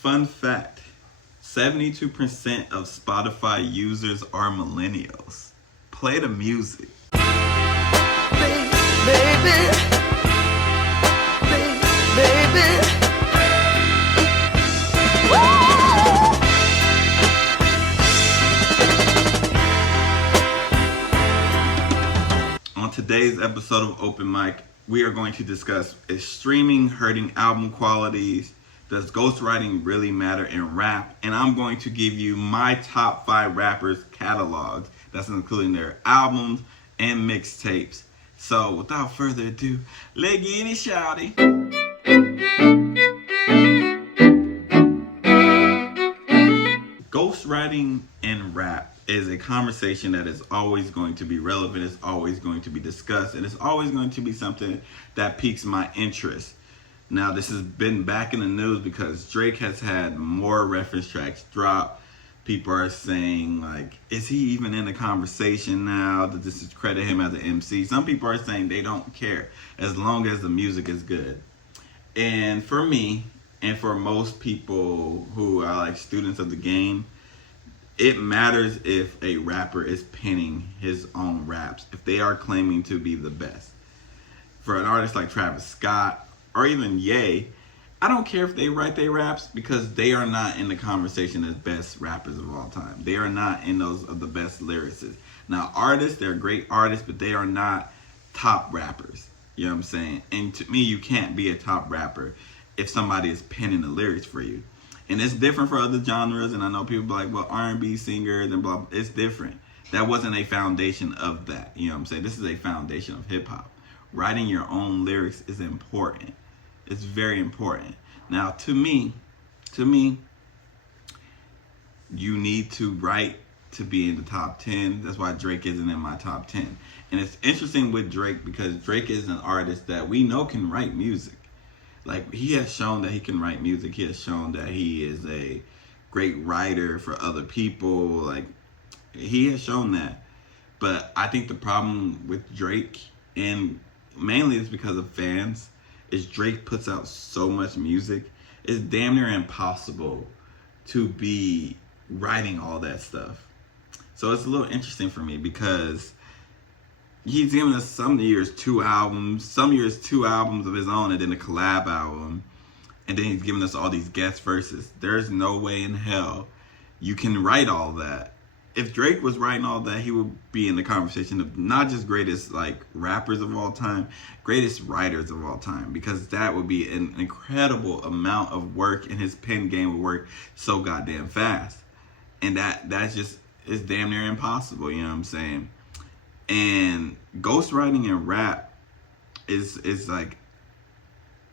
Fun fact, 72% of Spotify users are millennials. Play the music. Baby, baby. On today's episode of Open M.I.C, we are going to discuss, is streaming hurting album qualities? Does ghostwriting really matter in rap? And I'm going to give you my top 5 rappers' catalogs. That's including their albums and mixtapes. So without further ado, let's get it, shawty. Ghostwriting in rap is a conversation that is always going to be relevant, it's always going to be discussed, and it's always going to be something that piques my interest. Now, this has been back in the news because Drake has had more reference tracks drop. People are saying, like, is he even in the conversation now? Does this discredit him as an MC? Some people are saying they don't care as long as the music is good. And for me, and for most people who are like students of the game, it matters if a rapper is penning his own raps, if they are claiming to be the best. For an artist like Travis Scott, or even Ye, I don't care if they write their raps because they are not in the conversation as best rappers of all time. They are not in those of the best lyricists. Now, artists, they're great artists, but they are not top rappers. You know what I'm saying? And to me, you can't be a top rapper if somebody is penning the lyrics for you. And it's different for other genres, and I know people be like, well, R&B singers and blah, blah. It's different. That wasn't a foundation of that. You know what I'm saying? This is a foundation of hip-hop. Writing your own lyrics is important. It's very important. Now, to me, you need to write to be in the top 10. That's why Drake isn't in my top 10. And it's interesting with Drake because Drake is an artist that we know can write music. Like, he has shown that he can write music. He has shown that he is a great writer for other people. Like, he has shown that. But I think the problem with Drake, and mainly it's because of fans, is Drake puts out so much music, it's damn near impossible to be writing all that stuff. So it's a little interesting for me because he's given us some years 2 albums, some years 2 albums of his own, and then a collab album, and then he's giving us all these guest verses. There's no way in hell you can write all that. If Drake was writing all that, he would be in the conversation of not just greatest like rappers of all time, greatest writers of all time, because that would be an incredible amount of work, and his pen game would work so goddamn fast. And that's just, it's damn near impossible, you know what I'm saying? And ghostwriting in rap is like,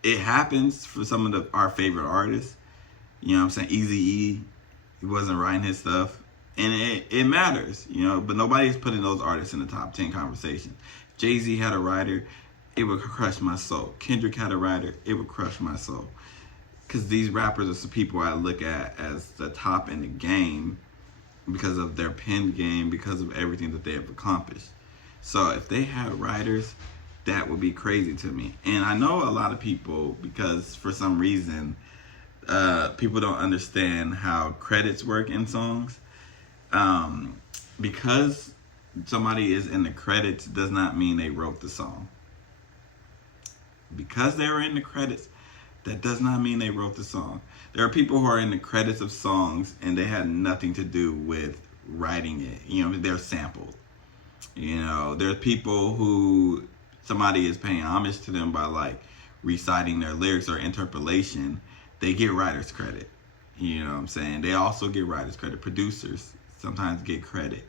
it happens for some of our favorite artists. You know what I'm saying? Eazy-E, he wasn't writing his stuff. And it matters, you know, but nobody's putting those artists in the top 10 conversation. Jay-Z had a writer, it would crush my soul. Kendrick had a writer, it would crush my soul. Because these rappers are some people I look at as the top in the game because of their pen game, because of everything that they have accomplished. So if they had writers, that would be crazy to me. And I know a lot of people, because for some reason, people don't understand how credits work in songs. Because somebody is in the credits does not mean they wrote the song. Because they were in the credits, that does not mean they wrote the song. There are people who are in the credits of songs and they had nothing to do with writing it. You know, they're sampled. You know, there's people who somebody is paying homage to them by like reciting their lyrics or interpolation. They get writer's credit. You know what I'm saying? They also get writer's credit. Producers sometimes get credit.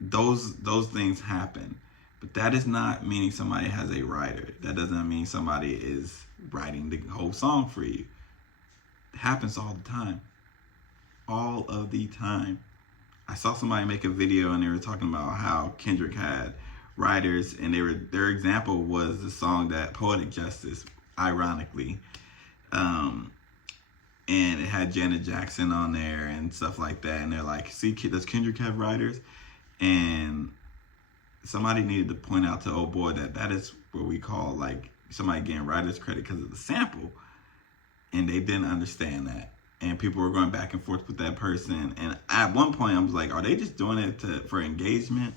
Those things happen. But that is not meaning somebody has a writer. That doesn't mean somebody is writing the whole song for you. It happens all the time. All of the time. I saw somebody make a video and they were talking about how Kendrick had writers, and their example was the song that Poetic Justice, ironically, and it had Janet Jackson on there and stuff like that, and they're like, see, does Kendrick have writers? And somebody needed to point out to old boy that is what we call like somebody getting writer's credit because of the sample. and they didn't understand that. And people were going back and forth with that person. And at one point, I was like, are they just doing it for engagement?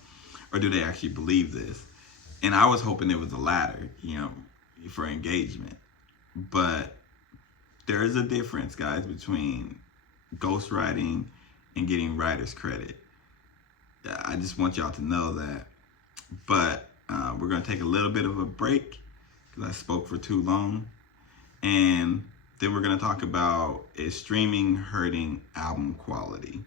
Or do they actually believe this? And I was hoping it was the latter, for engagement. But there is a difference, guys, between ghostwriting and getting writer's credit. I just want y'all to know that. But we're going to take a little bit of a break because I spoke for too long. And then we're going to talk about, is streaming hurting album quality?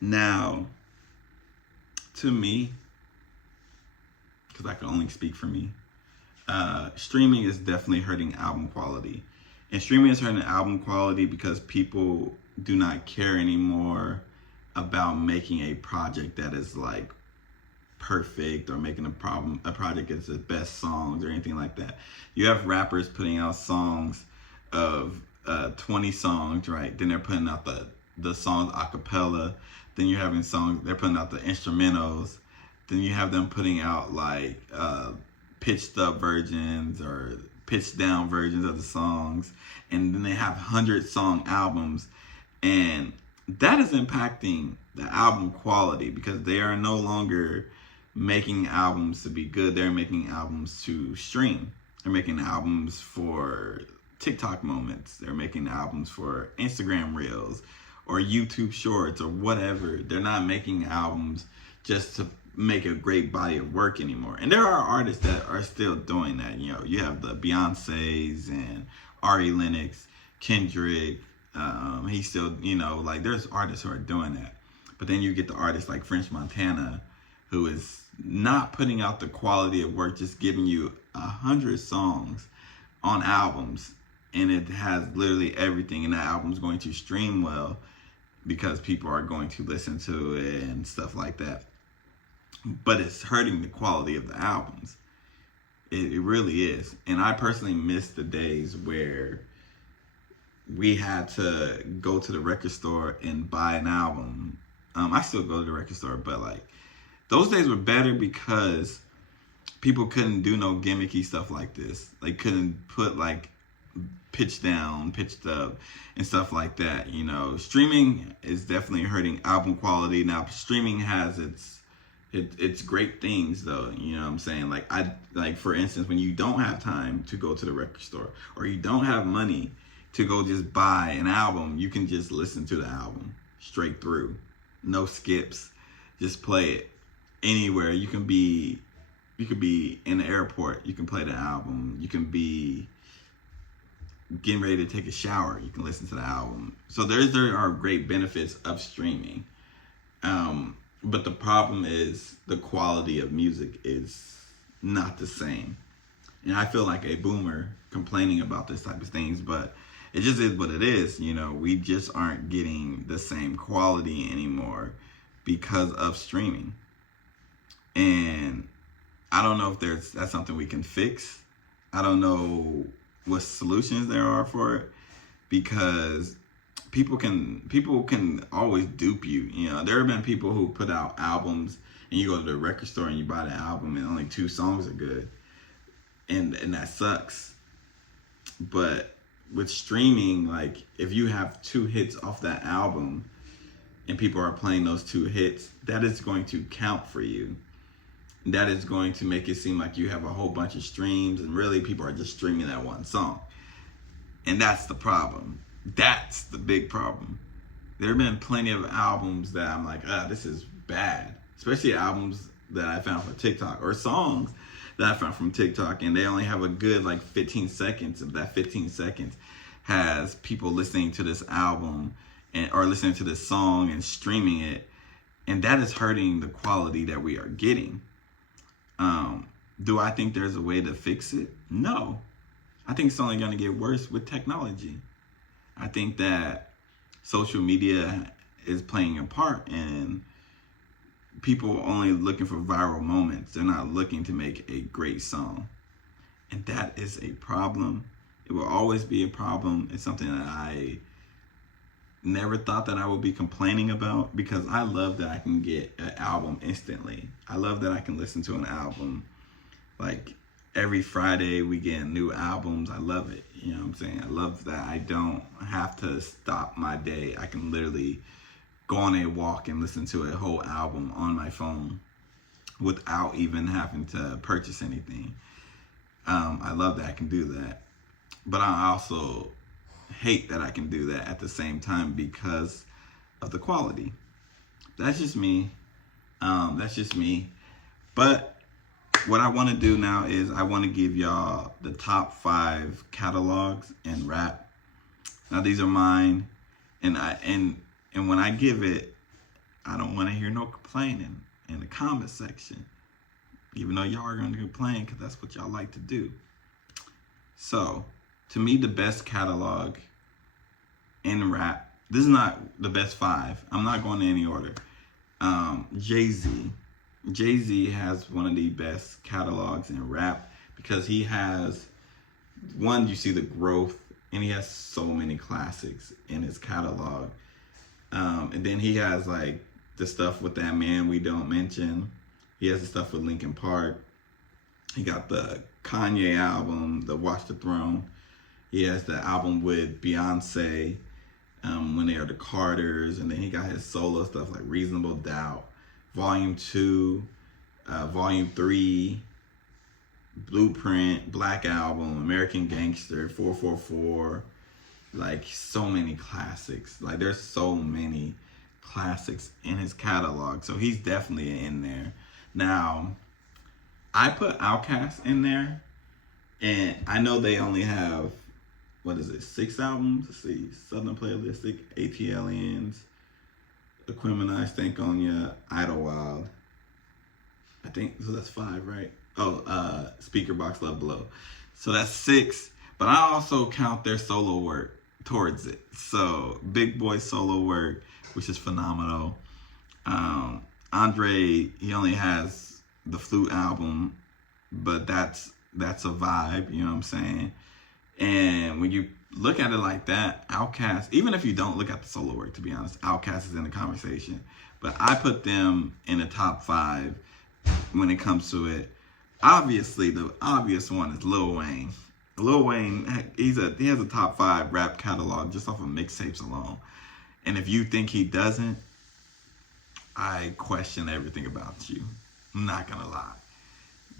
Now, to me, because I can only speak for me, streaming is definitely hurting album quality. And streaming is hurting album quality because people do not care anymore about making a project that is like perfect, or making a project that's the best songs or anything like that. You have rappers putting out songs of 20 songs, right? Then they're putting out the songs a cappella. Then you're having songs, they're putting out the instrumentals. Then you have them putting out like pitched up versions or pitched down versions of the songs. And then they have 100-song albums. And that is impacting the album quality because they are no longer making albums to be good. They're making albums to stream. They're making albums for TikTok moments. They're making albums for Instagram reels or YouTube shorts or whatever. They're not making albums just to make a great body of work anymore. And there are artists that are still doing that. You have the Beyoncés and Ari Lennox, Kendrick. He's still, there's artists who are doing that. But then you get the artists like French Montana, who is not putting out the quality of work, just giving you 100 songs on albums, and it has literally everything, and that album's going to stream well because people are going to listen to it and stuff like that. But it's hurting the quality of the albums. It really is. And I personally miss the days where we had to go to the record store and buy an album. I still go to the record store, but like, those days were better because people couldn't do no gimmicky stuff like this. They couldn't put like pitch down, pitched up, and stuff like that. Streaming is definitely hurting album quality. Now, streaming has its great things though. You know what I'm saying? Like for instance, when you don't have time to go to the record store or you don't have money to go just buy an album, you can just listen to the album straight through. No skips. Just play it. Anywhere. You could be in the airport, you can play the album. You can be getting ready to take a shower, you can listen to the album. So there are great benefits of streaming. But the problem is the quality of music is not the same. And I feel like a boomer complaining about this type of things, but it just is what it is. We just aren't getting the same quality anymore because of streaming. And I don't know if that's something we can fix. I don't know what solutions there are for it, because people can always dupe you. There have been people who put out albums and you go to the record store and you buy the album and only 2 songs are good. And that sucks. But with streaming, like if you have 2 hits off that album and people are playing those 2 hits, that is going to count for you. That is going to make it seem like you have a whole bunch of streams, and really people are just streaming that one song. And that's the problem. That's the big problem. There have been plenty of albums that I'm like, this is bad. Especially albums that I found from TikTok, or songs that I found from TikTok, and they only have a good 15 seconds. Of that 15 seconds has people listening to this album or listening to this song and streaming it. And that is hurting the quality that we are getting. Do I think there's a way to fix it? No. I think it's only going to get worse with technology. I think that social media is playing a part in people only looking for viral moments. They're not looking to make a great song. And that is a problem. It will always be a problem. It's something that I never thought that I would be complaining about, because I love that I can get an album instantly. I love that I can listen to an album Like every Friday we get new albums. I love it. You know what I'm saying? I love that I don't have to stop my day. I can literally go on a walk and listen to a whole album on my phone without even having to purchase anything. I love that I can do that. But I also hate that I can do that at the same time because of the quality. That's just me. But what I want to do now is I want to give y'all the top 5 catalogs in rap. Now these are mine, and when I give it, I don't want to hear no complaining in the comment section. Even though y'all are going to complain because that's what y'all like to do. So, to me, the best catalog in rap, this is not the best 5. I'm not going in any order. Jay-Z. Jay-Z has one of the best catalogs in rap because he has, one, you see the growth, and he has so many classics in his catalog. And then he has like the stuff with That Man We Don't Mention. He has the stuff with Linkin Park. He got the Kanye album, the Watch the Throne. He has the album with Beyonce, when they are the Carters. And then he got his solo stuff like Reasonable Doubt, Volume 2, Volume 3, Blueprint, Black Album, American Gangster, 444. Like so many classics. Like there's so many classics in his catalog. So he's definitely in there. Now, I put Outkast in there, and I know they only have, 6 albums? Let's see, Southern Playalistic, ATLians, Aquemini, Stank On Ya, Idlewild. I think, so that's 5, right? Oh, Speaker Box Love Below. So that's 6, but I also count their solo work towards it. So, Big Boy solo work, which is phenomenal. Andre, he only has the Flute album, but that's a vibe, you know what I'm saying? And when you look at it like that, Outkast, even if you don't look at the solo work, to be honest, Outkast is in the conversation. But I put them in the top 5 when it comes to it. Obviously, the obvious one is Lil Wayne. Lil Wayne, he has a top 5 rap catalog just off of mixtapes alone. And if you think he doesn't, I question everything about you. I'm not gonna lie.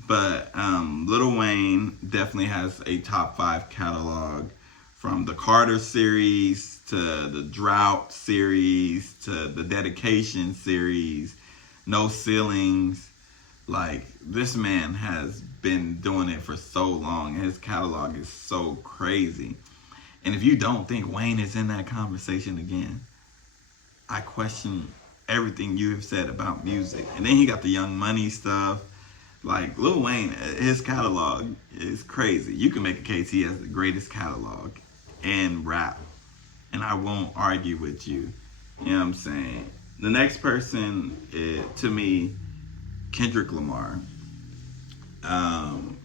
But Lil Wayne definitely has a top 5 catalog, from the Carter series to the Drought series to the Dedication series, No Ceilings. Like, this man has been doing it for so long, and his catalog is so crazy. And if you don't think Wayne is in that conversation again, I question everything you have said about music. And then he got the Young Money stuff. Like, Lil Wayne, his catalog is crazy. You can make a case he has the greatest catalog in rap, and I won't argue with you. You know what I'm saying? The next person, to me, Kendrick Lamar.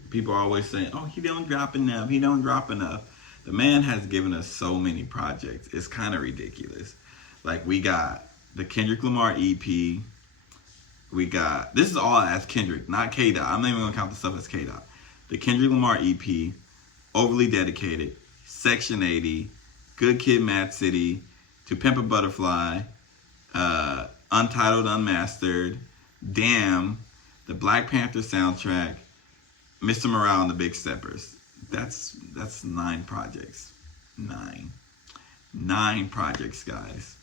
People are always saying, oh, he don't drop enough. The man has given us so many projects. It's kind of ridiculous. Like, we got the Kendrick Lamar EP. We got, this is all as Kendrick, not K-Dot. I'm not even going to count the stuff as K-Dot. The Kendrick Lamar EP, Overly Dedicated, Section 80, Good Kid, Mad City, To Pimp a Butterfly, Untitled, Unmastered, Damn, the Black Panther soundtrack, Mr. Morale and the Big Steppers. That's 9 projects. 9 projects, guys.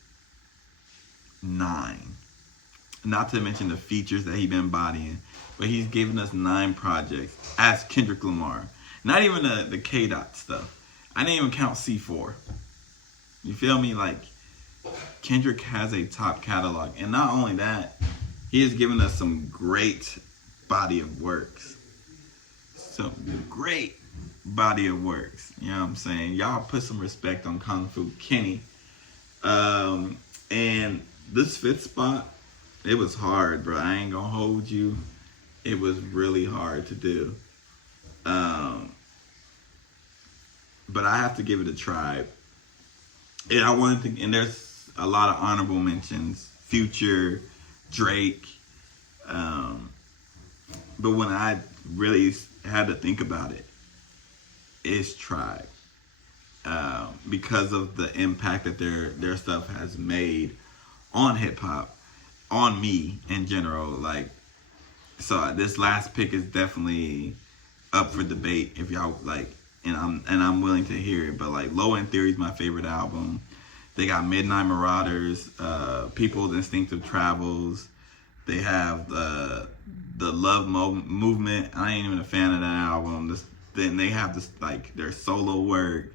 9. Not to mention the features that he's been embodying. But he's given us 9 projects as Kendrick Lamar. Not even the K-Dot stuff. I didn't even count C4. You feel me? Like, Kendrick has a top catalog. And not only that, he has given us some great body of works. Some great body of works. You know what I'm saying? Y'all put some respect on Kung Fu Kenny. And this 5th spot, it was hard, bro. I ain't gonna hold you. It was really hard to do. But I have to give it a try. And I wanted to, and there's a lot of honorable mentions. Future, Drake. But when I really had to think about it is Tribe. Because of the impact that their stuff has made on hip hop, on me in general. Like, so this last pick is definitely up for debate if y'all like, and I'm willing to hear it. But like, Low End Theory is my favorite album. They got Midnight Marauders, People's Instinctive Travels. They have the Love Movement. I ain't even a fan of that album. Then they have this like their solo work,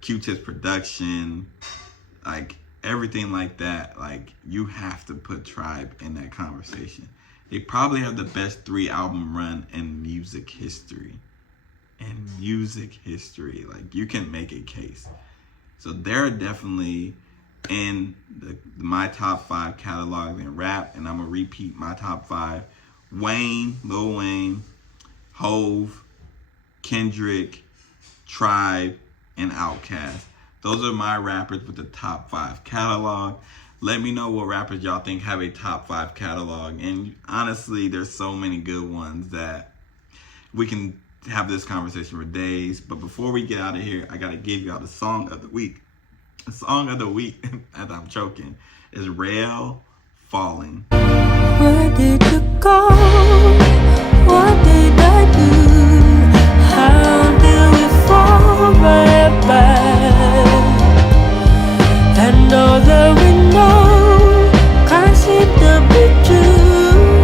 Q-Tip's production, like everything like that. Like, you have to put Tribe in that conversation. They probably have the best 3-album run in music history. Like, you can make a case. So they're definitely in my top 5 catalogs in rap, and I'm gonna repeat my top 5: Wayne, Lil Wayne, Hove, Kendrick, Tribe, and Outkast. Those are my rappers with the top 5 catalog. Let me know what rappers y'all think have a top 5 catalog. And honestly, there's so many good ones that we can have this conversation for days. But before we get out of here, I gotta give y'all the song of the week. The song of the week, as I'm choking, is Raelle, Falling. Where did you go? What did I do? How did we fall right back? And all that we know can't seem to be true.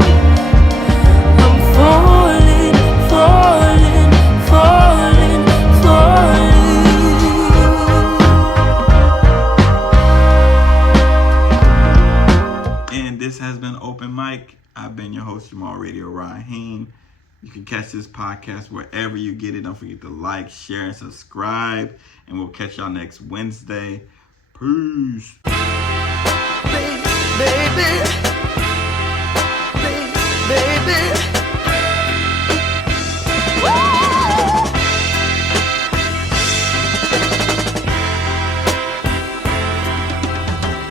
I'm falling, falling, falling, falling. And this has been Open Mic. I've been your host, Jamal Radio Raheem. You can catch this podcast wherever you get it. Don't forget to like, share, and subscribe. And we'll catch y'all next Wednesday. Peace. Baby.